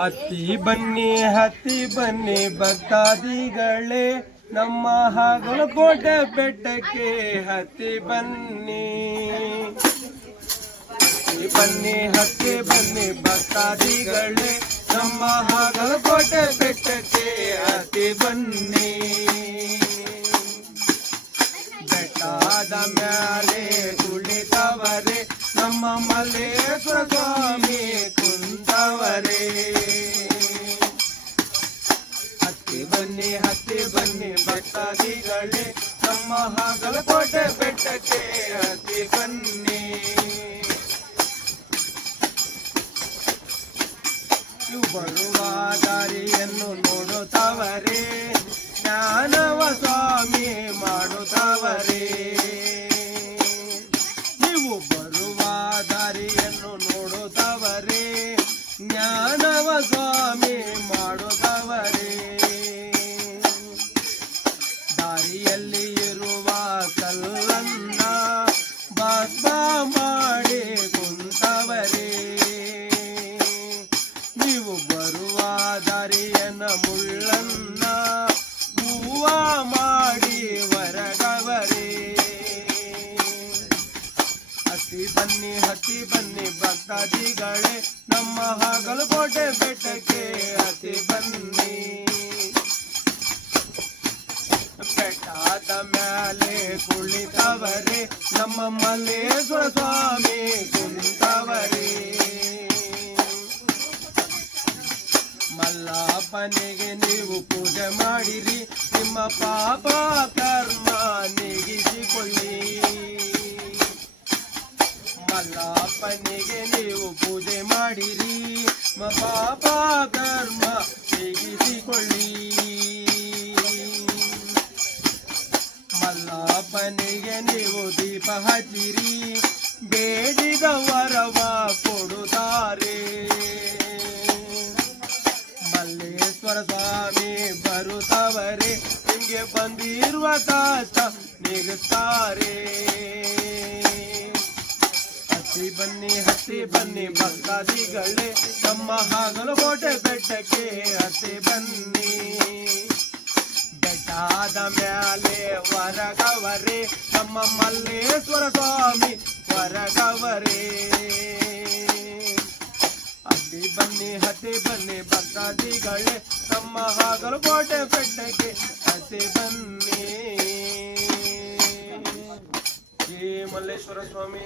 ಹತ್ತಿ ಬನ್ನಿ ಭಕ್ತಾದಿಗಳೇ, ನಮ್ಮ ಹಾಗಲಕೋಟೆ ಬೆಟ್ಟಕ್ಕೆ ಹತ್ತಿ ಬನ್ನಿ. ಹತ್ತಿ ಬನ್ನಿ ಭಕ್ತಾದಿಗಳೇ, ನಮ್ಮ ಹಾಗಲಕೋಟೆ ಬೆಟ್ಟಕ್ಕೆ ಹತ್ತಿ ಬನ್ನಿ. ಬೆಟ್ಟದ ಮ್ಯಾಲೆ ಕುಳಿತವರೇ, ನಮ್ಮ ಮಲ್ಲೇಶ್ವರ ಸ್ವಾಮಿ ಕುಂತವರೇ. ಹತ್ತಿ ಬನ್ನಿ ಭಕ್ತಾದಿಗಳೇ, ನಮ್ಮ ಹಾಗಲಕೋಟೆ ಬೆಟ್ಟಕ್ಕೆ ಹತ್ತಿ ಬನ್ನಿ. ನೀವು ಬರುವ ದಾರಿಯನ್ನು ನೋಡುತ್ತವರೇ, ಜ್ಞಾನವ ಸ್ವಾಮಿ ಮಾಡುತ್ತವರೇ. ನೀವು ಬರುವ ದಾರಿಯನ್ನು ನೋಡುತ್ತವರೇ, ಜ್ಞಾನವ ಸ್ವಾಮಿ ಮಾಡುತ್ತವರೇ. ದಾರಿಯಲ್ಲಿ ಇರುವ ಕಲ್ಲನ್ನ ಭಸ್ಮ ಮಾಡಿ ಕುಂತವರೇ. ನೀವು ಬರುವ ದಾರಿಯನ್ನ ಮುಳ್ಳನ್ನ ಹೂವ ಮಾಡಿ ಹೊರಗವರೇ. ಹತ್ತಿ ಬನ್ನಿ ಭಕ್ತಾದಿಗಳೇ, ನಮ್ಮ ಹಾಗಲಕೋಟೆ ಬೆಟ್ಟಕ್ಕೆ ಹತ್ತಿ ಬನ್ನಿ. ಬೆಟ್ಟದ ಮ್ಯಾಲೆ ಕುಳಿತವರೇ, ನಮ್ಮ ಮಲ್ಲೇಶ್ವರ ಸ್ವಾಮಿ ಕುಂತವರೇ. ಮಲ್ಲಪ್ಪನಿಗೆ ನೀವು ಪೂಜೆ ಮಾಡಿರಿ, ನಿಮ್ಮ ಪಾಪ ಕರ್ಮ ನೀಗಿಸಿಕೊಳ್ಳಿ. ಮಲ್ಲಪ್ಪನಿಗೆ ನೀವು ಪೂಜೆ ಮಾಡಿರಿ, ನಿಮ್ಮ ಪಾಪ ಕರ್ಮ ನೀಗಿಸಿಕೊಳ್ಳಿ. ಮಲ್ಲಪ್ಪನಿಗೆ ನೀವು ದೀಪ ಹಚ್ಚಿರಿ, ಬೇಡಿದ ವರವ ಕೊಡುತ್ತಾರೆ. ಮಲ್ಲೇಶ್ವರ ಸ್ವಾಮಿ ಬರುತ್ತವರೇ, ನಿಮಗೆ ಬಂದಿರುವ ಕಷ್ಟ ನೀಗುತ್ತಾರೆ. ಹತ್ತಿ ಬನ್ನಿ ಭಕ್ತಾದಿಗಳೇ, ನಮ್ಮ ಹಾಗಲಕೋಟೆ ಬೆಟ್ಟಕ್ಕೆ ಹತ್ತಿ ಬನ್ನಿ. ಬೆಟ್ಟದ ಮ್ಯಾಲೆ ಹೊರಗವರೇ, ನಮ್ಮ ಮಲ್ಲೇಶ್ವರ ಸ್ವಾಮಿ ಹೊರಗವರೇ. ಹತ್ತಿ ಬನ್ನಿ ಭಕ್ತಾದಿಗಳೇ, ನಮ್ಮ ಹಾಗಲಕೋಟೆ ಬೆಟ್ಟಕ್ಕೆ ಹತ್ತಿ ಬನ್ನಿ. ಜೈ ಮಲ್ಲೇಶ್ವರ ಸ್ವಾಮಿ.